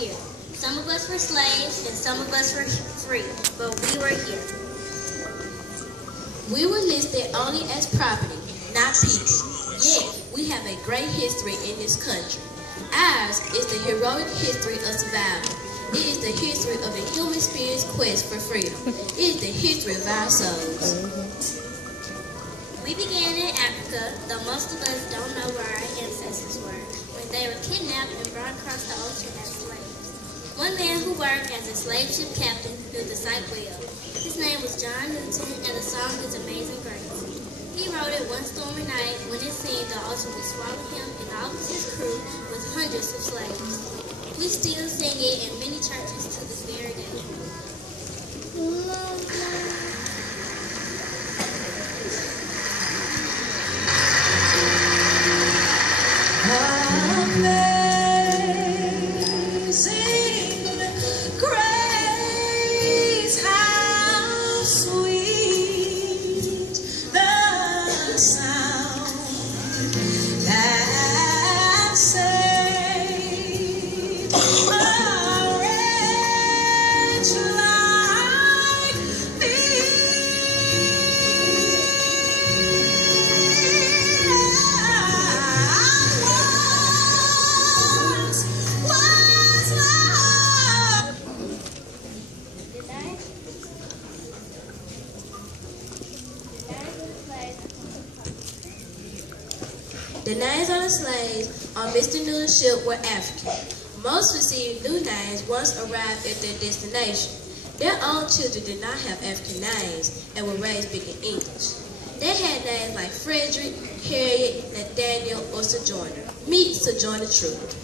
here. Some of us were slaves and some of us were free, but we were here. We were listed only as property, not people. Yet, we have a great history in this country. Ours is the heroic history of survival. It is the history of the human spirit's quest for freedom. It is the history of our souls. We began in Africa, though most of us don't know where our ancestors were, when they were kidnapped and brought across the ocean as slaves. One man who worked as a slave ship captain knew the site well. His name was John Newton, and the song is Amazing Grace. He wrote it one stormy night when it seemed the ocean would swallow him and all of his crew with hundreds of slaves. We still sing it in many churches to this very day. The names on the slaves on Mr. Newton's ship were African. Most received new names once arrived at their destination. Their own children did not have African names and were raised speaking English. They had names like Frederick, Harriet, Nathaniel, or Sojourner. Meet Sojourner Truth.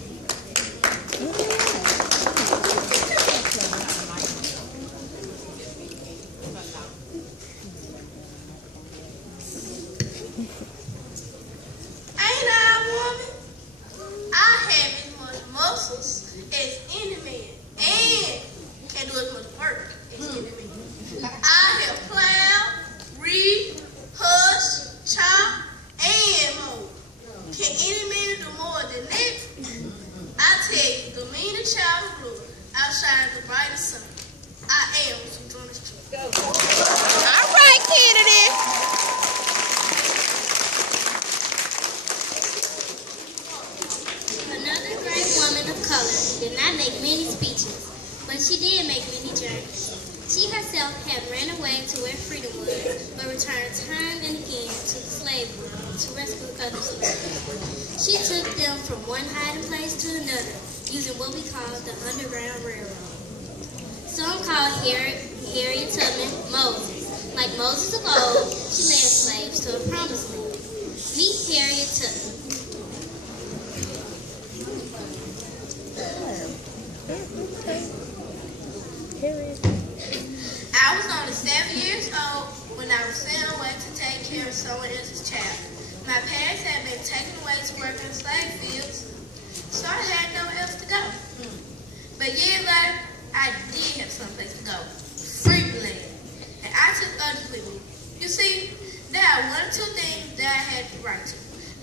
Did not make many speeches, but she did make many journeys. She herself had ran away to where freedom was, but returned time and again to the slave world to rescue other slaves. She took them from one hiding place to another, using what we call the Underground Railroad. Some called Harriet Tubman Moses. Like Moses of old, she led slaves to a promised land. Meet Harriet Tubman. I was only 7 years old when I was sent away to take care of someone else's child. My parents had been taken away to work in slave fields, so I had nowhere else to go. But years later, I did have someplace to go, free land, and I took others with me. You see, there are one or two things that I had the right to,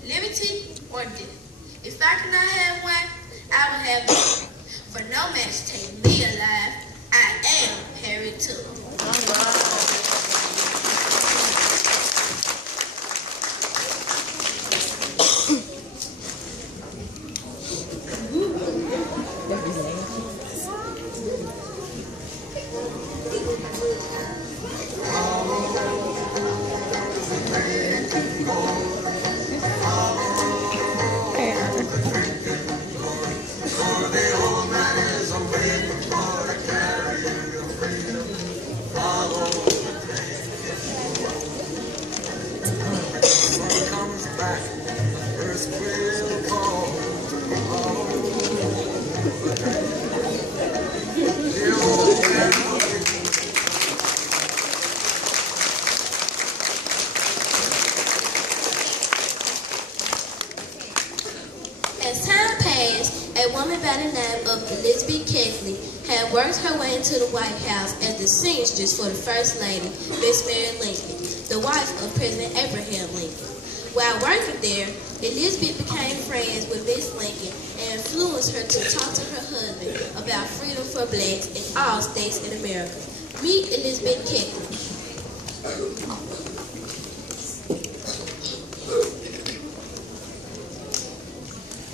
liberty or death. If I could not have one, I would have both. For no man to take me alive, I am Harriet Tubman. As time passed, a woman by the name of Elizabeth Keckley had worked her way into the White House as the seamstress for the First Lady, Miss Mary Lincoln, the wife of President Abraham Lincoln. While working there, Elizabeth became friends with Miss Lincoln and influenced her to talk to her husband about freedom for blacks in all states in America. Meet Elizabeth Kegley.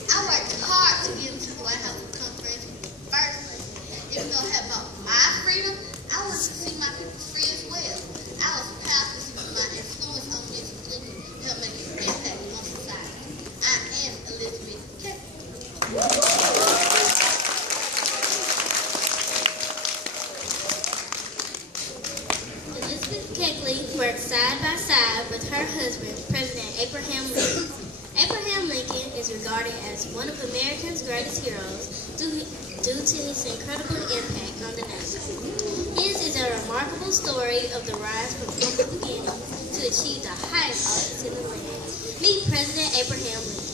I worked hard to get into the White House conference in the first place. Even though I had about my freedom, I wanted to see my people free as well. I was proud to see my influence on this religion help make an impact on society. I am Elizabeth Kegley. Elizabeth Kegley worked side by side with her husband, President Abraham Lincoln. Abraham Lincoln is regarded as one of America's greatest heroes due to his incredible impact on the nation. His is a remarkable story of the rise from humble beginnings to achieve the highest office in the land. Meet President Abraham Lincoln.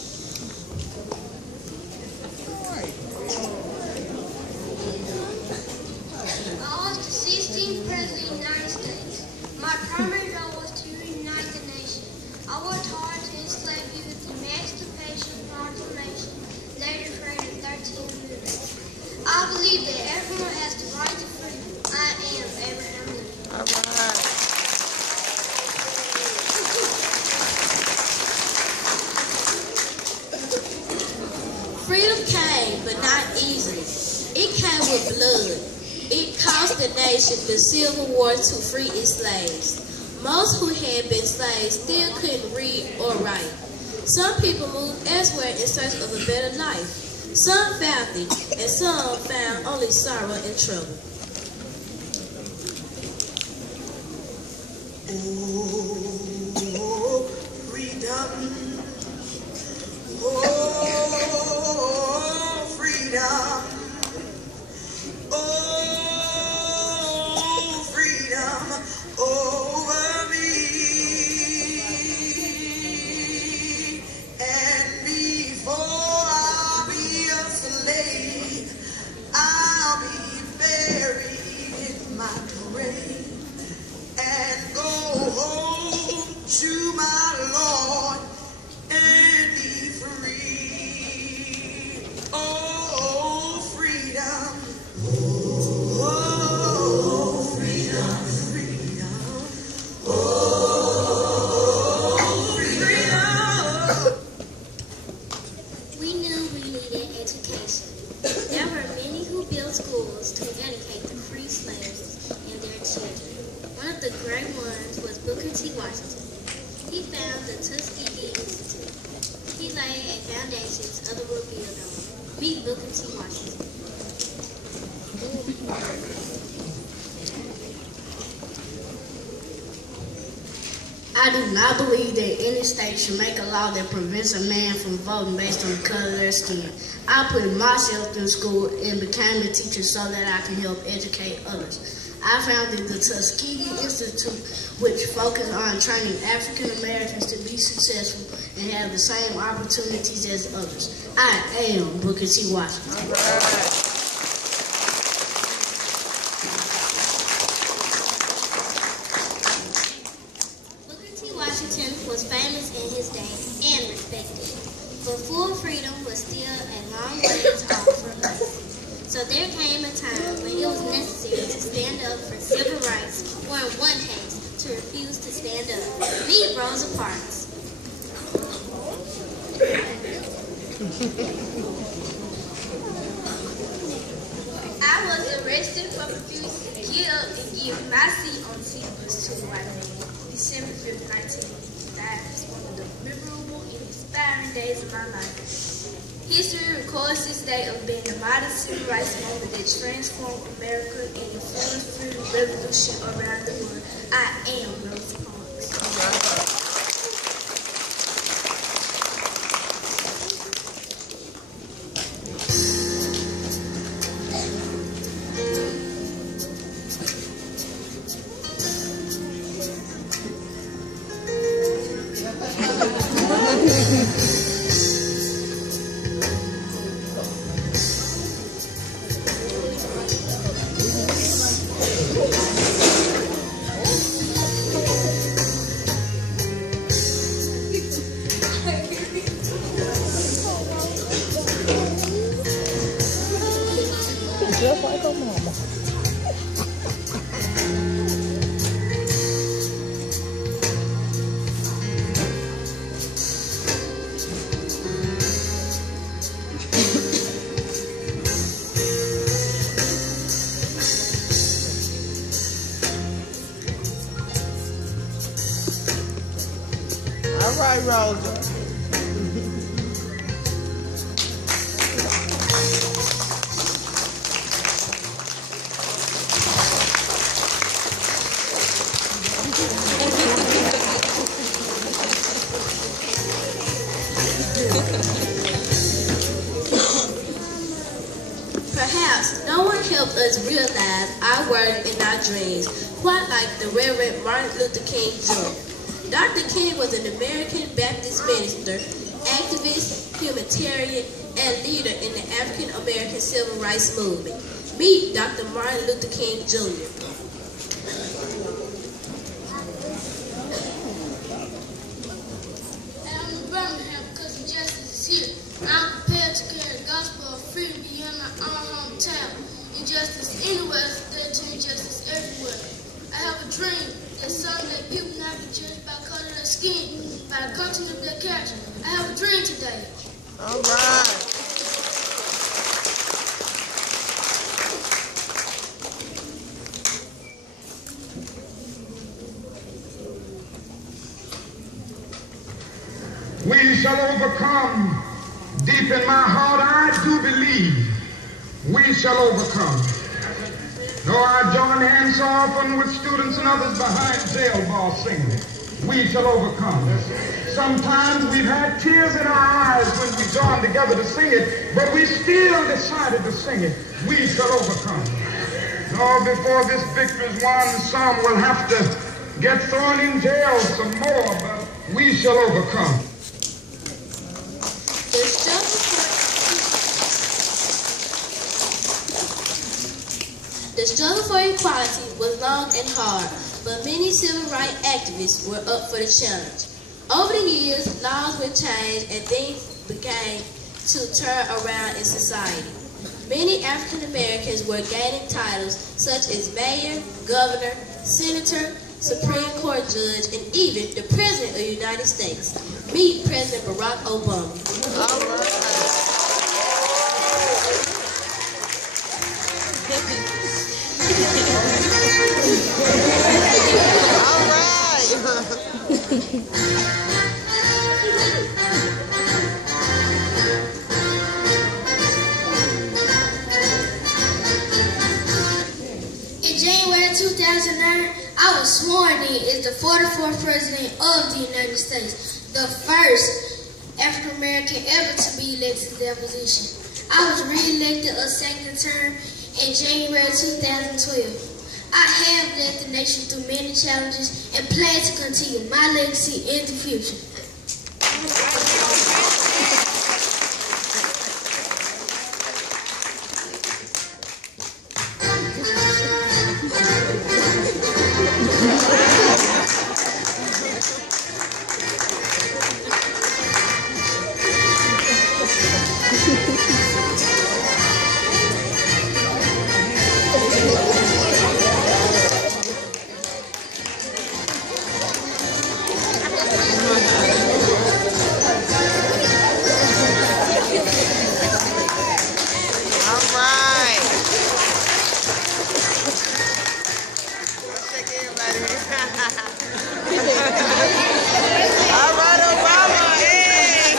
I was the 16th President of the United States. My primary goal was to unite the nation. I worked hard to enslave you with the Emancipation Proclamation, later created 13 amendments. I believe that everyone has the right to freedom. I am Abraham Lincoln. All right. Freedom came, but not easily. It came with blood. It cost the nation the Civil War to free its slaves. Most who had been slaves still couldn't read or write. Some people moved elsewhere in search of a better life. Some found it, and some found only sorrow and trouble. Oh, freedom. Oh, freedom. Oh, freedom over me. And before I'll be a slave, I'll be buried in my grave and go home to my Lord and be free. Oh, freedom. Oh, freedom, freedom. Oh, freedom. We knew we needed education. There were many who built schools to educate the free slaves and their children. One of the great ones was Booker T. Washington. He founded the Tuskegee Institute. He laid a foundation others will build on. Meet Booker T. Washington. I do not believe that any state should make a law that prevents a man from voting based on the color of their skin. I put myself through school and became a teacher so that I can help educate others. I founded the Tuskegee Institute, which focuses on training African Americans to be successful and have the same opportunities as others. I am Booker T. Washington. All right. Booker T. Washington was famous in his day and respected, but full freedom was still a long ways off from us. So there came a time when it was necessary to stand up for civil rights, or in one case, to refuse to stand up. Meet Rosa Parks. I was arrested for refusing to get up and give my seat on the city bus to a white man. December 5th, 1955 is one of the memorable and inspiring days of my life. History records this day of being a modern civil rights movement that transformed America and influenced freedom revolution around the world. I am Rosa Parks. just like her mama. All right, Rosa. Perhaps no one helped us realize our worth and our dreams, quite like the Reverend Martin Luther King Jr. Dr. King was an American Baptist minister, activist, humanitarian, and leader in the African American Civil Rights Movement. Meet Dr. Martin Luther King Jr. I'm in Birmingham because injustice is here. I'm prepared to carry the gospel of freedom beyond my own hometown. Injustice anywhere is there to injustice everywhere. I have a dream that someday people not be judged by the color of their skin, by the content of their character. I have a dream today. All right. We shall overcome. Deep in my heart, I do believe we shall overcome. Though I join hands so often with students and others behind jail bars singing, we shall overcome. Sometimes we've had tears in our eyes when we joined together to sing it, but we still decided to sing it. We shall overcome. No, before this victory is won, some will have to get thrown in jail some more, but we shall overcome. The struggle for equality was long and hard, but many civil rights activists were up for the challenge. Over the years, laws were changed and things began to turn around in society. Many African Americans were gaining titles such as mayor, governor, senator, Supreme Court judge, and even the President of the United States. Meet President Barack Obama. All right. All right. In January 2009, I was sworn in as the 44th President of the United States, the first African American ever to be elected to that position. I was re-elected a second term in January 2012. I have led the nation through many challenges and plan to continue my legacy in the future. All right, Obama. Hey.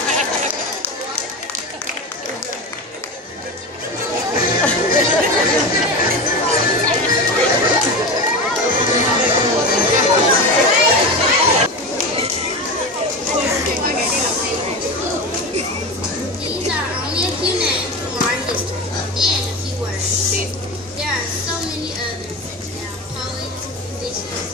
These are only a few names from our history and a few words. There are so many others. There are poets, musicians,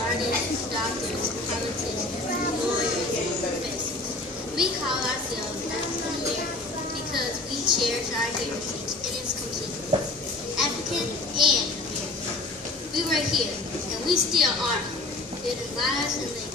artists, doctors, politicians, lawyers, and professors. We call ourselves African American because we cherish our heritage in its completeness, African and American. We were here, and we still are, living lives and legacies.